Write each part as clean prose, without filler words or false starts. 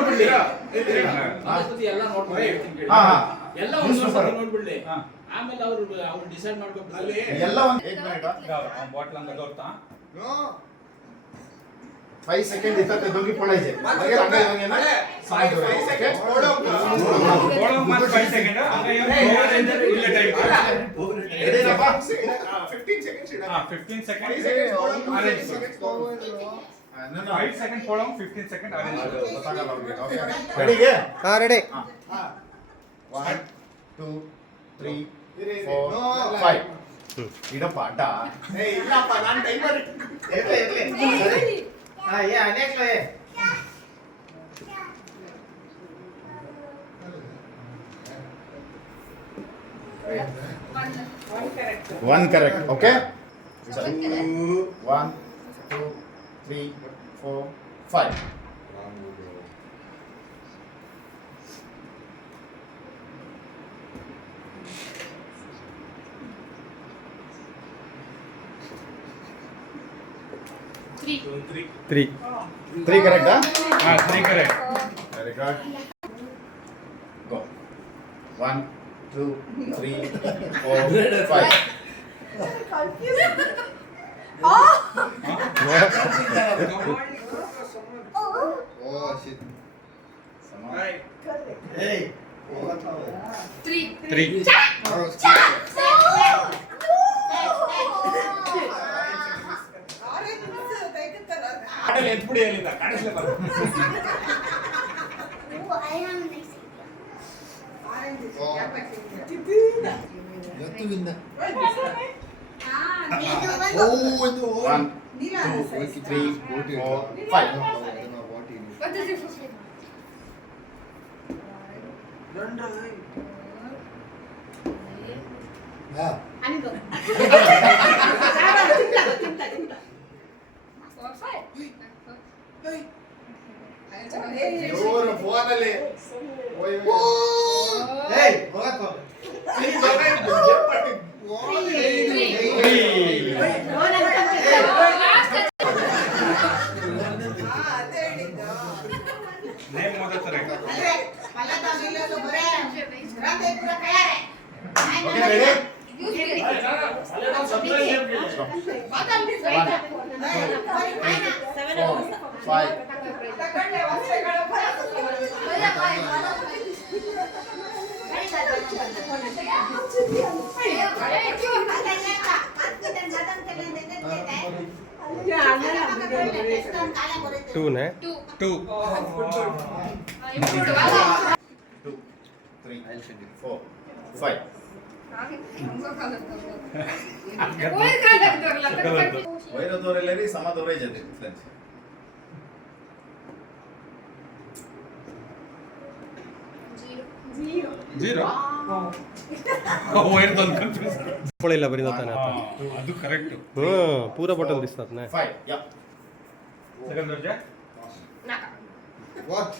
ನೋಡ್ಬಿಡ್ಲಿ ಎಲ್ಲ ನೋಡ್ಬಿಡಿ ಎಲ್ಲ ಒಂದ್ಸತಿ ನೋಡ್ಬಿಡ್ಲಿ ಆಮೇಲೆ ಅವ್ರು ಡಿಸೈಡ್ ಮಾಡ್ಕೊಬಿಡ್ಲಿ ಎಲ್ಲ ಒಂದು 1 ಮಿನಿಟ್ ಬಾಟ್ಲ್ ಅಂತ ತೋರ್ತಾ 5 सेकंड इथं दोघी पडायचे मागे रांगा येऊन येणार 5 सेकंड कोळो मत 5 सेकंड अंगा येऊन ಇಲ್ಲ ಟೈಮ್ रेडीನಪ್ಪ 15 seconds ಇಡ 15 seconds 5 seconds arrange 5 seconds कोळो 15 seconds arrange ಗೊತ್ತಾಗಲ್ಲ ಅವ್ರಿಗೆ ಓಕೆ ರೆಡಿಗೆ ಹಾ ರೆಡಿ 1 2 3 4 5 ಇಡಪ್ಪ ಅಡ್ಡ ಏ ಇಲ್ಲಪ್ಪ ನಾನು ಟೈಮರ್ ಇರ್ಲಿ ಹಾ ಯಾ next One correct. Okay? 1, 2, 3, 4, 5. Three. 3 correct, huh? 3 correct. Very good. Go. 1, 2, 3, 4, 5. Oh shit. Hey. 3. ಆಟಲ್ಲಿ ಎತ್ಬಿಡಿ ಅಲ್ಲಿಂದ ಕಾಣಿಸ್ಲೇ ಬರ್ತದೆ Oh, ಇದು 1, 2, 3, 4, 5. What is it? ಇವರು ಫೋನ್ ಅಲ್ಲಿ Hey, ಹೋಗಪ್ಪ. ನೇಮ್ ಮೊದಲ Okay, ready? 1, 2, 4, 2 ne? 2. 2, 3, 4, 5. ವೈರದವರೆಲ್ಲರಿ ಸಮದವರೇ ಜೊತೆ ಫ್ರೆಂಡ್ಸ್ Zero. वयर दोन कन्फ्यूज पळेला बरी जाताना आता ಅದು ಕರೆಕ್ಟ್ पूरा बॉटल दिसतात ना 5 या ಸೆಕೆಂಡ್ ದರ್ಜೆ What?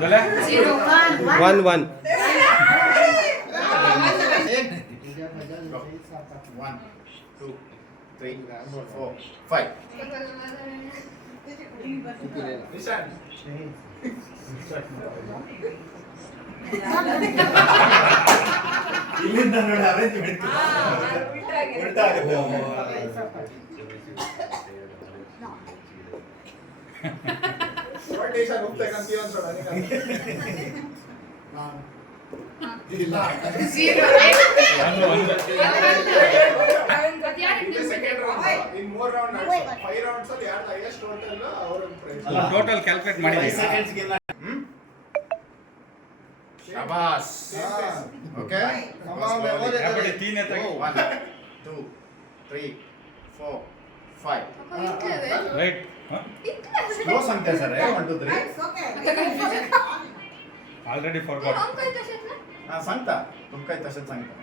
ಗಲೆ 1 1 1 2 3 4 5 ನಿಶಾನ್ ಇಲ್ಲಿಂದ ನೋಡಿ ಅರೇಂಜ್ಮೆಂಟ್ ಉಲ್ಟಾ ಆಗುತ್ತೆ ರೋಟೇಷನ್ ಹೋಗ್ತಕ್ಕಂತೀವಿ ಅನ್ಸೋಣ ಇಲ್ಲ ಸೆಕೆಂಡ್ ರೌಂಡ್ ಇನ್ 3 ರೌಂಡ್ 5 ರೌಂಡ್ಸ್ ಅಲ್ಲಿ ಯಾರು ಹೈಯೆಸ್ಟ್ ಟೋಟಲ್ ಅವರು ಪ್ರೈಸ್ ಟೋಟಲ್ ಕ್ಯಾಲ್ಕುಲೇಟ್ ಮಾಡಿದ್ದೀವಿ 5 ಸೆಕೆಂಡ್ಸ್ ಗೆ शाबाश ओके ಕಬಡ್ಡಿ 3 ಎತ್ತ 1 2 3 4 5 ರೈಟ್ स्लो सांगते सर 1 2 3 ಆಲ್ರೆಡಿ ಫಾರ್ಗಾಟ್ हां सांगता तुम काय तसंच सांगता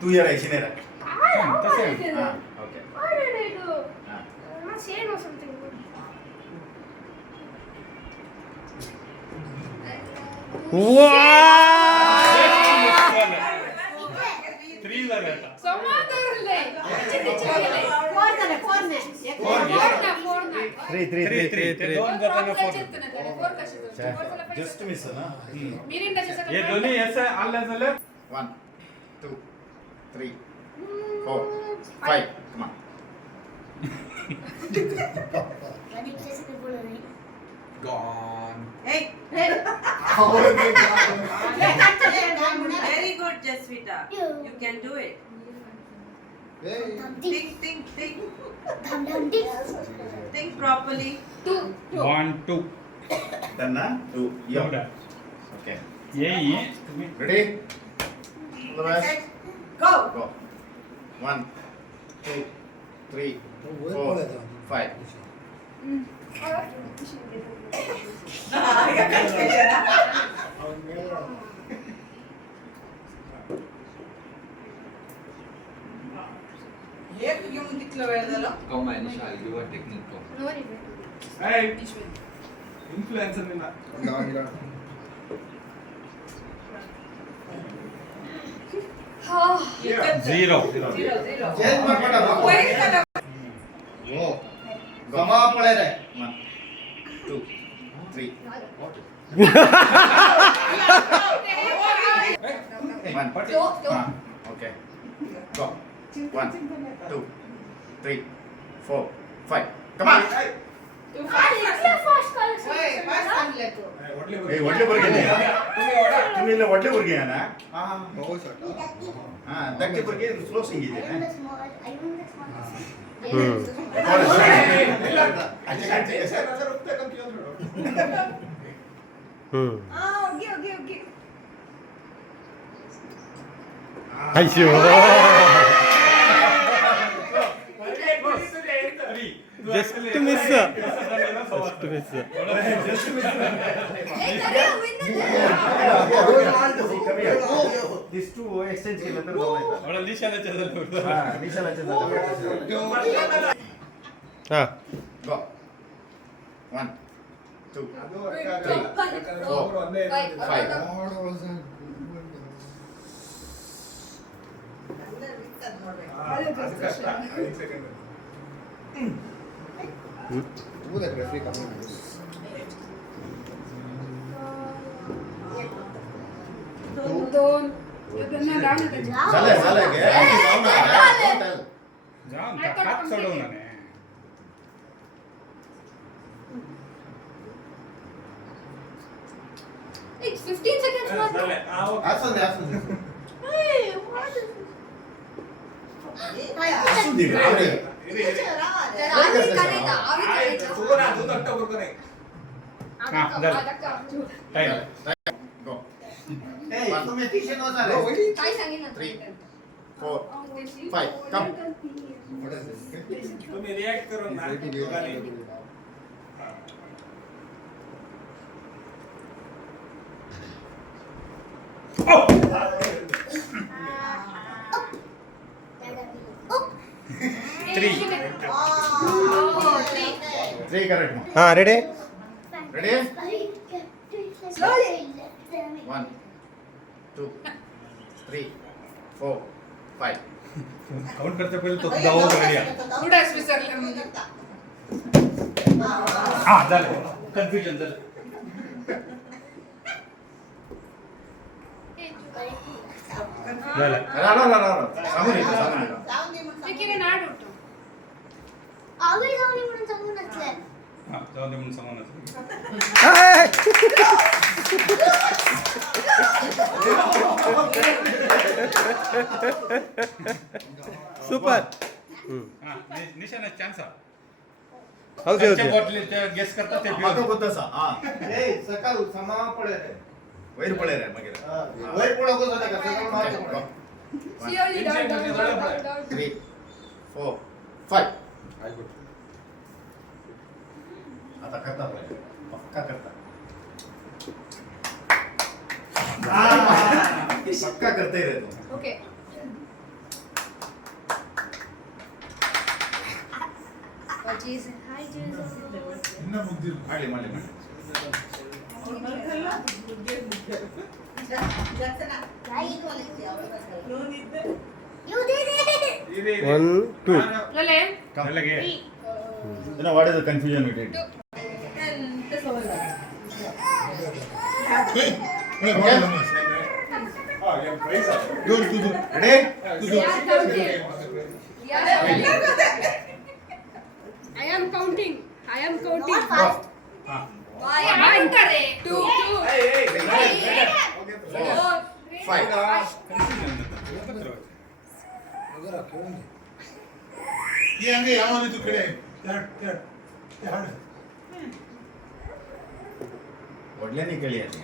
तू ये राहायची नाही राह तसे हां okay Why did I do? हां I'm not saying or something. Three ದಾಗ ಆಯ್ತಾ? ಸಮಾಧಾನರಲ್ಲೇ ಚಿಕ್ಕ ಚಿಕ್ಕಲೇ ಫೋರ್ನ Three. दोन जाताना four. ಜಸ್ಟ್ ಮಿಸ್ मीरिंडा जैसा हे दोन्ही असं आलं झालं 1 2 3 4 5 come on Gone. Hey, very good, Jasvita. You can do it. Think properly. 1 2 done na 2 yeah एवढा. okay ये तुम्ही ready all the best Go. go 1 2 3 4 5 हे घेऊन तिथलं वेळ झालं. Come on, Nisha, I'll give a technique. Come. No rivet Hey, influencer ನಿನ್ನ. हां Zero. change ಮಾಡ್ಕೊಂಡ Wait, ಕಣ. ಓ ಗಮಾ ಪಳೆರೆ 1 2 3 1 okay go 1 2 3 4 5 come on Wait, first आणलंय तू. ए वडले बर्गे तुम्ही ಇಲ್ಲ वडले बर्गे ना हां दक्के बर्गे स्लो सिंग ಇದೆ ओके ಅಯ್ಯೋ just miss just miss this two exchange केलं तर जाऊन येतात ಅವಳ ನಿಶಾನ ಚಂದಲ್ಲ ಬಿಡ್ತು. हां निशालाचे झालं ಹಾ गो 1 2 ಅವ್ರು ಒಂದೇ ಇರ್ತಾರೆ. 5 ಅಲ್ಲೇ ಬಿತ್ತದ್ ನೋಡ್ಬೇಕು. ಅದು ಕಷ್ಟ 5 ಸೆಕೆಂಡ್ दोन त्यांना डाऊन होते झालं गे जाऊ ना टोटल जाऊन हात सोडवणार नाही. एक 15 seconds more. झालं. हा, ओके. असं दे Hey, what is असू दे रे आवी करायचा आवी करायचा तू ना तू धक्का बरोबर नाही. हा, झालं. टाइम. गो ए तुम्ही टीशन वर झाले काय सांगितलं 3 4 5 कम तुम्ही रिॲक्ट करून ना दोघांनी. Three. 3 करेक्ट ಹಾ ರೆಡಿ रेडी Slowly. 1 2 3 4 5 काउंट करते पहिले तो जाऊ रेडी आहे. कुठे विसरले म्हणजे हा झालं. कन्फ्युजन झालं. झालं. राडा सांगून येतो जाऊन दे मग. किती नाड होतो आवडी जाऊन म्हणून सांगून असले हा जाऊ दे म्हणून सांगू नका. ಸೂಪರ್ हा निशाना ಚಾನ್ಸ್ ಹೌದು ಹೌದು ಬಾಟ್ಲಿ ಗೆಸ್ करता ते मागं होतसा हां ए सकाळ समा पडे रे वैर पळे रे मगे वय पडो को सका सकाळ मार पडो Slowly down. 3 4 5 आता करता पळे पक्का करता पक्का करते रे तू ओके हाय ಇನ್ನ ಮುಗ್ದಿಲ್ಲ ಮಾಡಿ ಅವ್ರು ಬರ್ತಾರಲ್ಲ, ದುಡ್ಡು ದರ್ಶನ equal ಇದೆ ಅವ್ರ ಹತ್ರ. You did it. ಇದೆ 1, 2. ಲೋಲೆ ಅಲ್ಲಿಗೆ What is the confusion with it? ಎಂತ ಸೋಲ. Ready? I am counting. Not fast. ಅಂತಾರೆ 2 Five. ಒಡ್ಲೇನೆ ಕೇಳಿ ಅದು.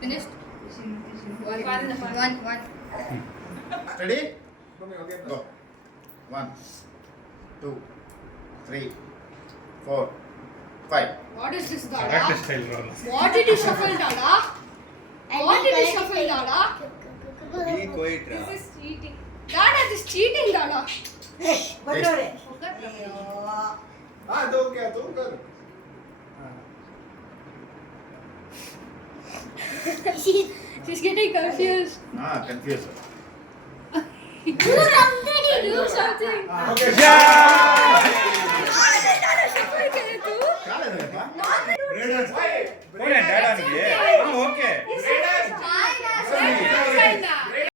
finished. One. Ready? Go. 1, 2, 3, 4, 5. What is this, Dada? Correct style ಬರಲ್ಲ. What did you shuffle, Dada? What did you shuffle, Dada? This is cheating. Dada, this is cheating, Dada. ಬಂದವ್ರೆ. हाँ दो क्या तुम कर She's getting confused. Confused. Do something. Do something. Okay. Shuffle करे तू. ಕಾಲೇನಪ್ಪ? Okay ಡ್ಯಾಡಾನಿಗೆ okay